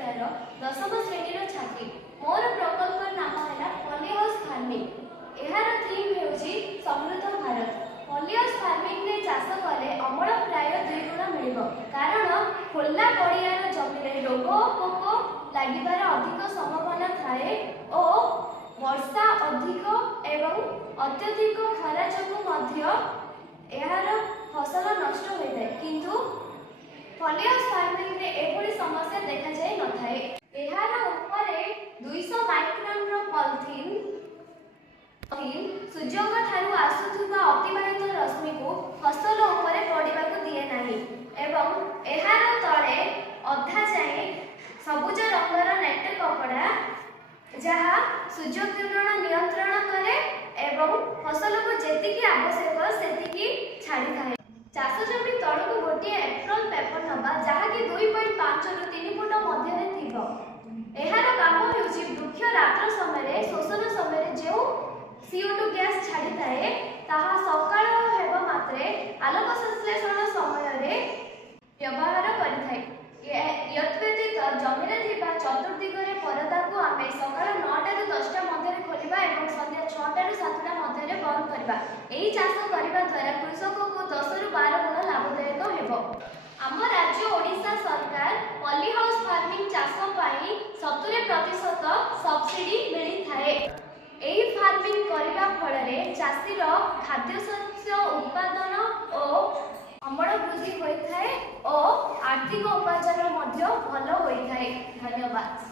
विद्यालय 10ମ श्रेणी छात्री। मोर प्रकल्प नाम है पॉली हाउस फार्मिंग। एहार थीम हेउची समृद्ध भारत। पॉली हाउस फार्मिंग रे चाष कले अमल प्राय 2 गुण मिलिबो, कारण खोला पड़ियार जमी रे रोग पोक लागिबार अधिक संभावना थाए और वर्षा अधिक एवं अत्यधिक खरा जोगु मध्य एहार फसल नष्ट होइଥାଏ, किंतु पॉली हाउस फार्मिंग रे एभली समस्या देखा जाय न थाए। एहार ऊपर 200 माइक्रोन रो पॉलिथीन सूर्यक ठारू आसुथुबा अतिबाहित रश्मि को फसल ऊपर पड़िबाकू दिए नाही एवं एहार तळे अधा जाए सबुज रंगर नेट कपड़ा जहा सूर्य किरण नियंत्रण करे एवं फसल को जेतिकी आवश्यक सेतिकी छाड़ी थाए। चाष जमी तळकू गोटे एप्रोन पेपर नबा जहा कि 2.5 रु 3 फुट मध्य थिबो। एहार काम हेउची वृक्ष रात्र समय शोषण समय जो CO2 गैस छाड़ी थाए ताहा सकाळ हेबा मात्रे आलोक संश्लेषण समय रे व्यवहार करि थाए। यद्व्यतीत जमीरे थिबा चतुर्दिगरे परदा को आमे सकाळ 9 रु 10 मध्य खोलिबा एवं संध्या 6 रु 7 मध्य बंद करबा। एही चाष करबा द्वारा कृषक को 10 रु 12 गुण लाभदायक हेबो। आम राज्य ओडिशा सरकार पॉली हाउस फार्मिंग चाष पाई 70% सब्सिडी मिली थाए। एही फार्मिंग करबा फଳରେ चाषीर खाद्य शस्य उत्पादन और अमल वृद्धि होइथाए और आर्थिक उपार्जन मध्य भल होइथाए। धन्यवाद।